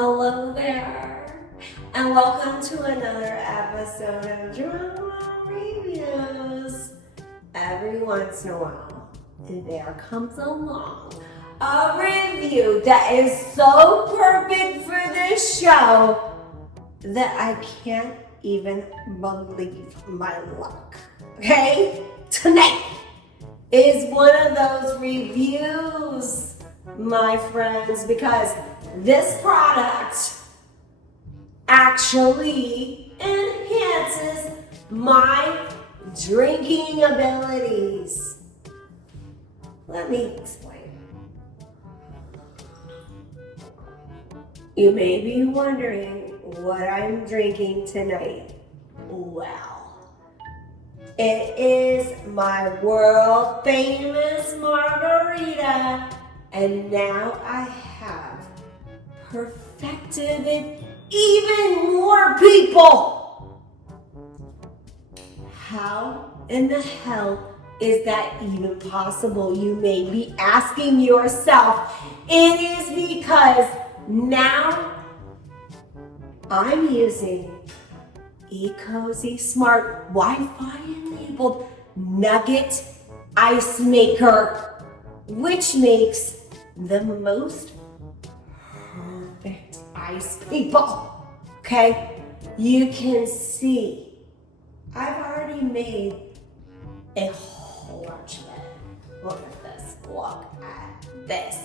Hello there, and welcome to another episode of Drama Reviews. Every once in a while, there comes along a review that is so perfect for this show that I can't even believe my luck. Okay? Tonight is one of those reviews, my friends, because this product actually enhances my drinking abilities. Let me explain. You may be wondering what I'm drinking tonight. Well, it is my world famous margarita, and now I have perfected it even more, people. How in the hell is that even possible? You may be asking yourself. It is because now I'm using Ecozy Smart Wi-Fi enabled Nugget ice maker, which makes the most perfect ice, people. Okay, you can see I've already made a whole bunch of it. Look at this. Look at this.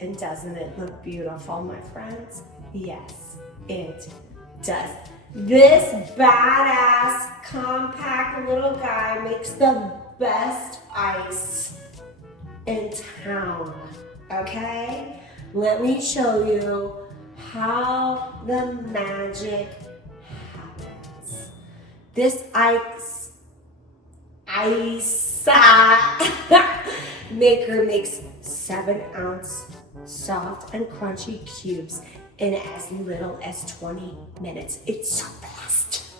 And doesn't it look beautiful, my friends? Yes, it does. This badass, compact little guy makes the best ice in town, okay? Let me show you how the magic happens. This ice maker makes 7-ounce soft and crunchy cubes in as little as 20 minutes. It's so fast.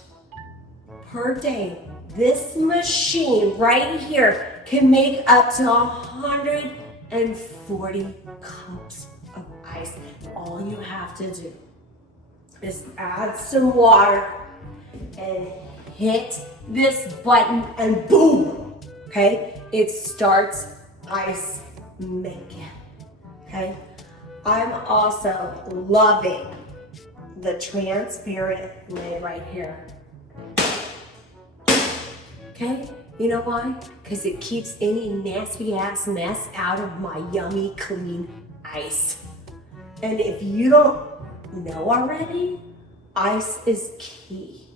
Per day, this machine right here can make up to 140 cups of ice. All you have to do is add some water and hit this button and boom, okay? It starts ice making, okay? I'm also loving the transparent lid right here. Okay, you know why? Because it keeps any nasty ass mess out of my yummy clean ice. And if you don't know already, ice is key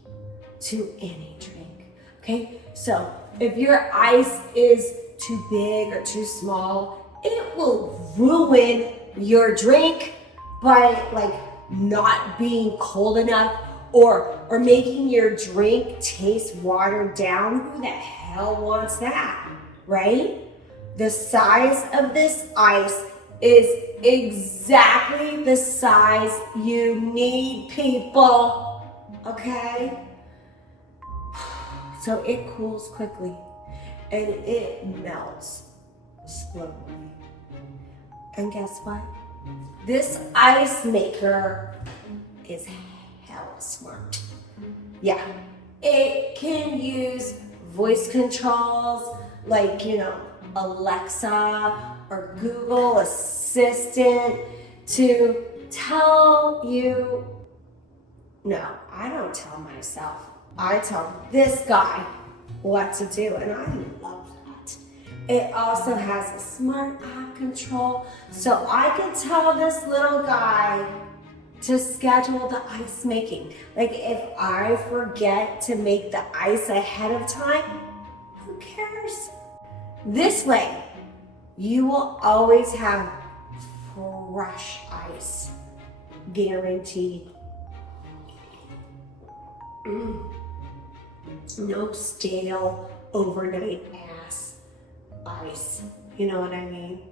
to any drink. Okay, so if your ice is too big or too small, it will ruin your drink by like not being cold enough or making your drink taste watered down. Who the hell wants that, right? The size of this ice is exactly the size you need, people, okay? So it cools quickly and it melts slowly. And guess what? This ice maker is hell smart. Yeah, it can use voice controls like, Alexa or Google Assistant to tell you. No, I don't tell myself. I tell this guy what to do, and I love that. It also has a smart app control, so I can tell this little guy to schedule the ice making. Like if I forget to make the ice ahead of time, who cares? This way, you will always have fresh ice, guaranteed. No stale overnight ass ice. You know what I mean?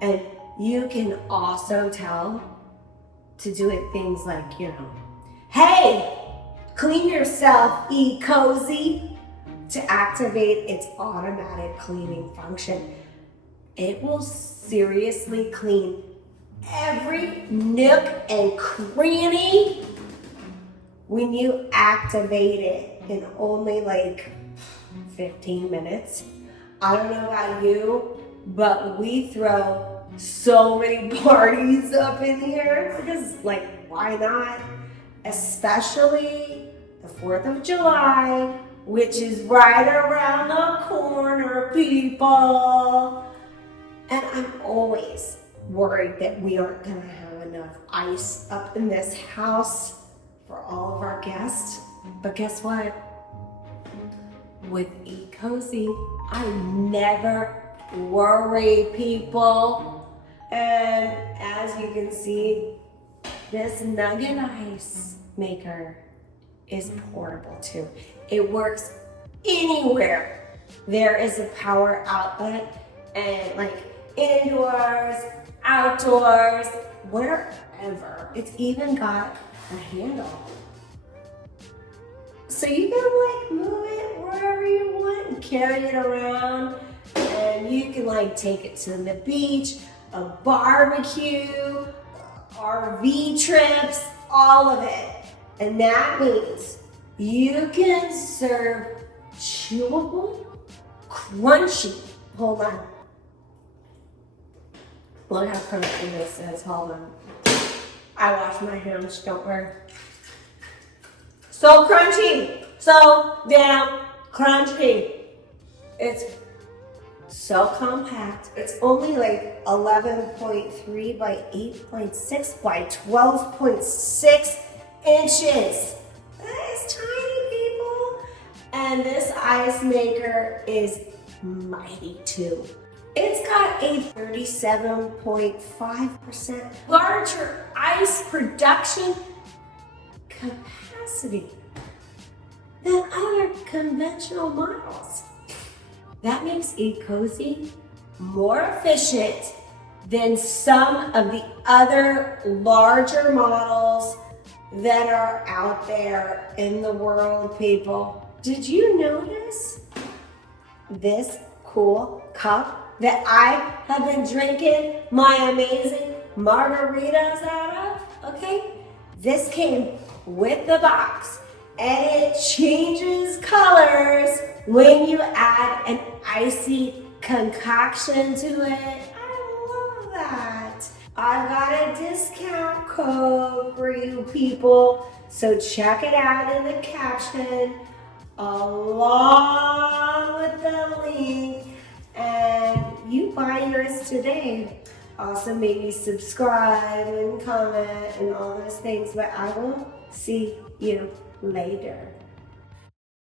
And you can also tell to do it things like, hey, clean yourself, Ecozy, to activate its automatic cleaning function. It will seriously clean every nook and cranny when you activate it in only like 15 minutes. I don't know about you, but we throw so many parties up in here because, like, why not? Especially the 4th of July, which is right around the corner, people. And I'm always worried that we aren't gonna have enough ice up in this house for all of our guests. But guess what? With Ecozy, I never worry, people. And as you can see, this Nugget ice maker is portable too. It works anywhere there is a power outlet, and like indoors, outdoors, wherever. It's even got a handle. So you can like move it wherever you want and carry it around, and you can like take it to the beach, a barbecue, RV trips, all of it. And that means you can serve chewable, crunchy, hold on. Look how crunchy this is, hold on. I wash my hands, don't worry. So crunchy, so damn crunchy. It's so compact. It's only like 11.3 by 8.6 by 12.6 inches. That is tiny, people. And this ice maker is mighty too. It's got a 37.5% larger ice production capacity than other conventional models. That makes Ecozy more efficient than some of the other larger models that are out there in the world, people. Did you notice this cool cup that I have been drinking my amazing margaritas out of? Okay, this came with the box, and it changes colors when you add an icy concoction to it. I love that. I've got a discount code for you people, so check it out in the caption along with the link, and you buy yours today. Also, maybe subscribe and comment and all those things, but I will see you later.